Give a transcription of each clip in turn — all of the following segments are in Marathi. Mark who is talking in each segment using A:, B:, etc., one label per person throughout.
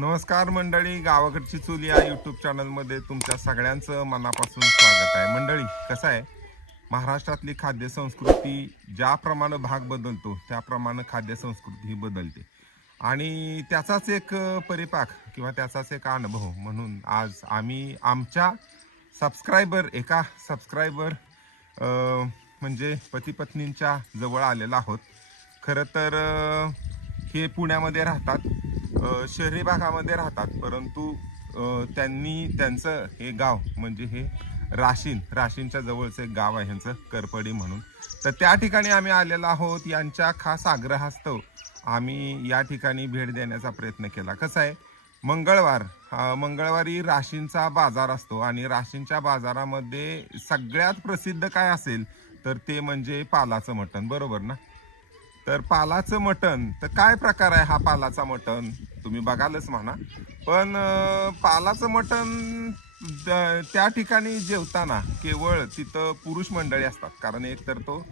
A: नमस्कार मंडळी गावाकडची चूल या यूट्यूब चॅनलमध्ये तुमच्या सगळ्यांचं मनापासून स्वागत आहे. मंडळी कसं आहे? महाराष्ट्रातली खाद्य संस्कृती ज्याप्रमाणे भाग बदलतो त्याप्रमाणे खाद्य संस्कृती ही बदलते. आणि त्याचाच एक परिपाक किंवा त्याचाच एक अनुभव म्हणून आज आम्ही आमच्या सबस्क्रायबर एका सबस्क्रायबर म्हणजे पती पत्नींच्या जवळ आलेलो आहोत. खरं तर हे पुण्यामध्ये राहतात. शहरी भागामध्ये राहतात परंतु त्यांनी त्यांचं हे गाव म्हणजे हे राशीन राशीनच्या जवळचं एक गाव आहे ह्यांचं करपडी म्हणून. तर त्या ठिकाणी आम्ही आलेलो आहोत यांच्या खास आग्रहास्तव आम्ही या ठिकाणी भेट देण्याचा प्रयत्न केला. कसं आहे मंगळवार मंगळवारी राशींचा बाजार असतो आणि राशींच्या बाजारामध्ये सगळ्यात प्रसिद्ध काय असेल तर ते म्हणजे पालाचं मटण बरोबर ना? तर पालाचं मटण. तर काय प्रकार आहे हा पालाचा मटण? तुम्ही बघालच म्हणा. पण पालाचं मटण त्या ठिकाणी जेवताना केवळ तिथं पुरुष मंडळी असतात. कारण एक तर तो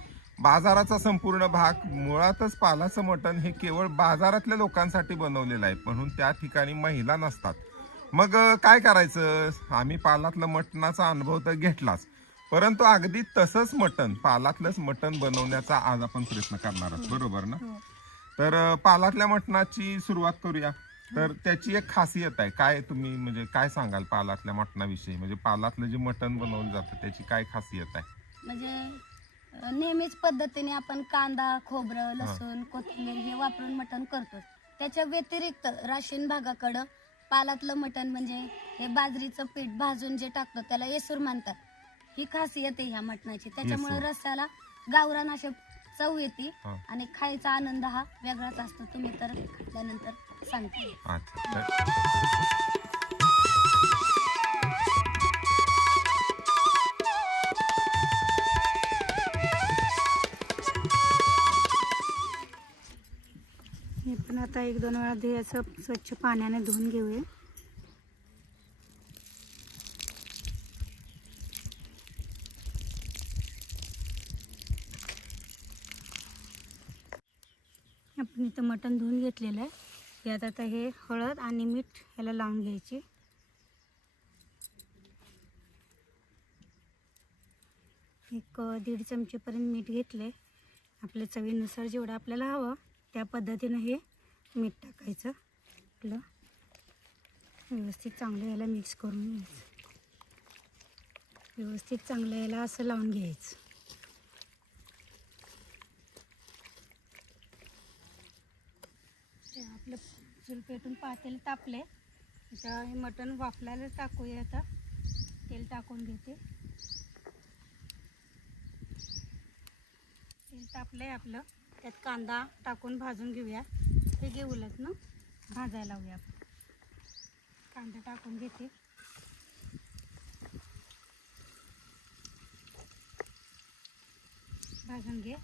A: बाजाराचा संपूर्ण भाग मुळातच पालाचं मटण हे केवळ बाजारातल्या लोकांसाठी बनवलेलं आहे. म्हणून त्या ठिकाणी महिला नसतात. मग काय करायचं? आम्ही पालातलं मटणाचा अनुभव तर घेतलाच. परंतु अगदी तसंच मटण पालातलंच मटण बनवण्याचा आज आपण प्रयत्न करणार आहोत. बरोबर ना? तर अं, पालातल्या मटणाची सुरुवात करूया. तर त्याची एक खासियत आहे. काय तुम्ही म्हणजे काय सांगाल पालातल्या मटणाविषयी? म्हणजे पालातलं जे मटण बनवलं जातं त्याची काय खासियत आहे?
B: म्हणजे नेहमीच पद्धतीने आपण कांदा खोबरं लसूण कोथिंबीर हे वापरून मटण करतो त्याच्या व्यतिरिक्त राशीन भागाकडं पालातलं मटण म्हणजे हे बाजरीचं पीठ भाजून जे टाकतो त्याला येसूर म्हणतात. ही खासियत आहे ह्या मटणाची. त्याच्यामुळे
A: येसूर.
B: रस्स्याला गावरान असे चव येते
A: हा.
B: आणि खायचा आनंद हा वेगळाच असतो. तुम्ही तर खाल्ल्यानंतर सांगता.
A: अच्छा. तर-
C: हे पण आता एक दोन वेळा धुयाचं स्वच्छ पाण्याने धुवून घेऊया. आपण इथं मटण धुवून घेतलेलं आहे. यात आता हे हळद आणि मीठ ह्याला लावून घ्यायची. एक दीड चमचेपर्यंत मीठ घेतले. आपल्या चवीनुसार जेवढं आपल्याला हवं त्या पद्धतीनं हे मीठ टाकायचं. आपलं व्यवस्थित चांगलं याला मिक्स करून घ्यायचं. व्यवस्थित चांगलं याला असं लावून घ्यायचं ते आपलं चूल पेटून पातेल तापले आता हे मटण वाफलायला टाकूया आता. तेल टाकून घेते. तेल तापलं आहे आपलं. त्यात कांदा टाकून भाजून घेऊया. हे घेऊलत ना. भाजायला लावूया आपण. कांदा टाकून घेते. भाजून घे.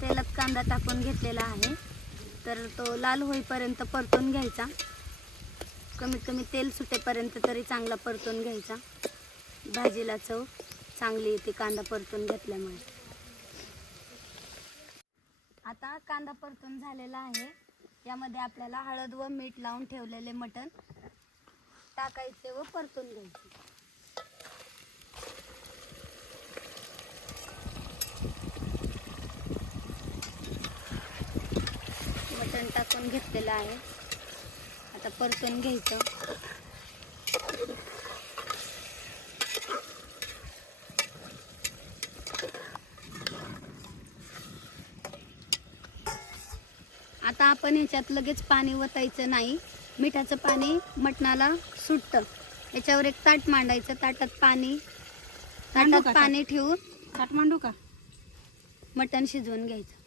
B: तेलात कांदा टाकून घेतलेला आहे. तर तो लाल होईपर्यंत परतून घ्यायचा. कमीत कमी तेल सुटेपर्यंत तरी चांगला परतून घ्यायचा. भाजीला चव चांगली येते कांदा परतून घेतल्यामुळे. आता कांदा परतून झालेला आहे. यामध्ये आपल्याला हळद व मीठ लावून ठेवलेले मटण टाकायचे व परतून घ्यायचे. मटण टाकून घेतलेलं आहे. आता परतून घ्यायचं. आता आपण ह्याच्यात लगेच पाणी वतायचं नाही. मिठाचं पाणी मटणाला सुटतं. याच्यावर एक ताट मांडायचं. ताटात पाणी ताटात पाणी ठेवून
C: ताट मांडू का?
B: मटण शिजवून घ्यायचं.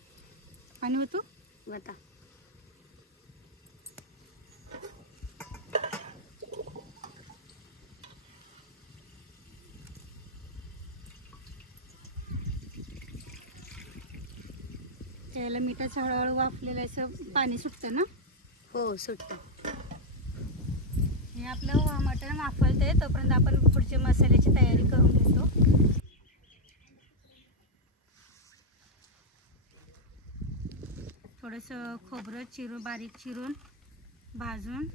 C: आणि होतो
B: वता.
C: त्याला मिठाचं हळूहळू वाफलेलं असं पाणी सुटतं ना?
B: हो सुटतं.
C: हे आपलं मटण वाफलतंय तोपर्यंत आपण पुढच्या मसाल्याची तयारी करून घेतो. थोडंसं खोबरं चिरून बारीक चिरून भाजून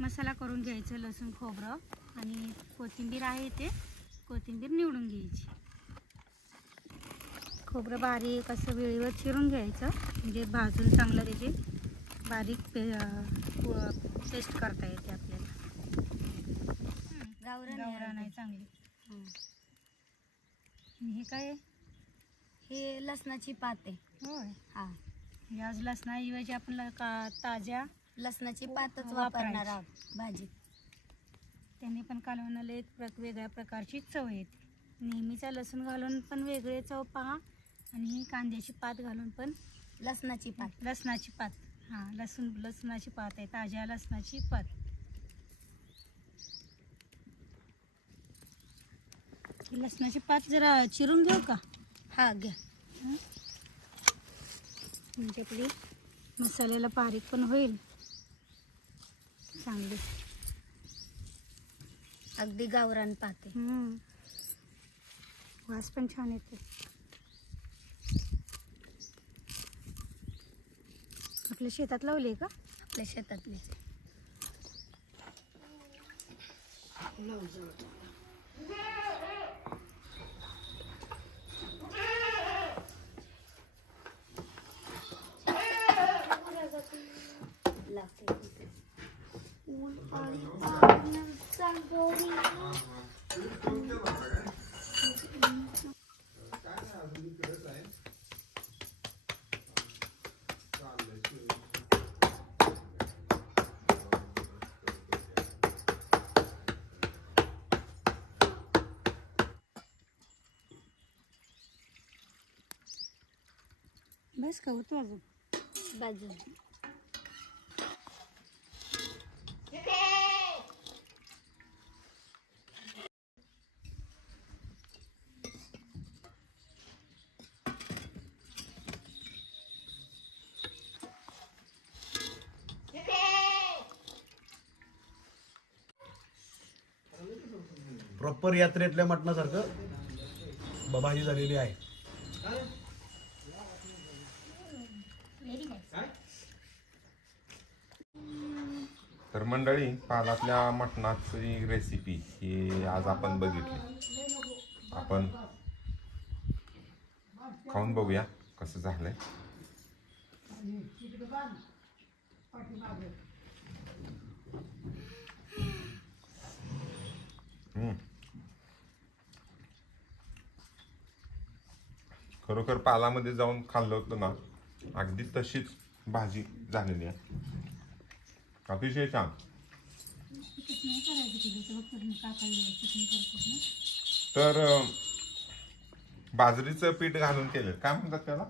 C: मसाला करून घ्यायचं लसूण खोबरं आणि कोथिंबीर आहे ते कोथिंबीर निवडून घ्यायची. खोबरं बारीक असं वेळेवर चिरून घ्यायचं. म्हणजे भाजून चांगलं त्याची बारीक पे पेस्ट करता येते आपल्याला.
B: आहे
C: आहे चांगली.
B: हं.
C: हे काय?
B: हे लसणाची पात आहे.
C: होय.
B: हा.
C: आज लसणाऐवजी आपण का ताज्या
B: लसणाची पातच. वापरणार आहोत भाजीत
C: त्यांनी पण कालवणाला एक प्र वेगळ्या प्रकारची चव येते. नेहमीचा लसूण घालून पण वेगळे चव पहा. आणि ही कांद्याची पात घालून पण
B: लसणाची पात.
C: लसणाची पात. हां लसूण लसणाची पात आहे ताज्या लसणाची पात. ही लसणाची पात जरा चिरून घेऊ का?
B: हा घ्या?
C: म्हणजे आपली मसाल्याला बारीक पण होईल. चांगली.
B: अगदी गावरान पात.
C: वास पण छान येते आपल्या शेतात लावली का?
B: आपल्या शेतातलीच.
C: बस का होतो अजून
B: बाजू
D: प्रॉपर यात्रेतल्या मटणासारखं भाजी झालेली आहे.
A: तर मंडळी पालातल्या मटणाची रेसिपी ही आज आपण बघितली. आपण खाऊन बघूया कसं झालंय. खरोखर पालामध्ये जाऊन खाल्लं होतं ना अगदी तशीच भाजी झालेली आहे. अतिशय छान तर बाजरीचं पीठ घालून केलं काय म्हणतात त्याला?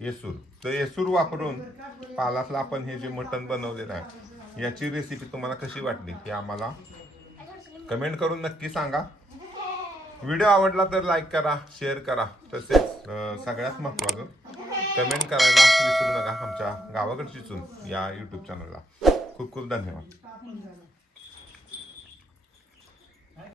A: येसूर. तर येसूर वापरून पालातलं आपण हे जे मटण बनवलेलं आहे याची रेसिपी तुम्हाला कशी वाटली ती आम्हाला कमेंट करून नक्की सांगा. व्हिडिओ आवडला तर लाईक करा शेअर करा. तसेच सगळ्यात महत्त्वाचं कमेंट करायला विसरू नका आमच्या गावाकडची चून या यूट्यूब चॅनलला खूप खूप धन्यवाद.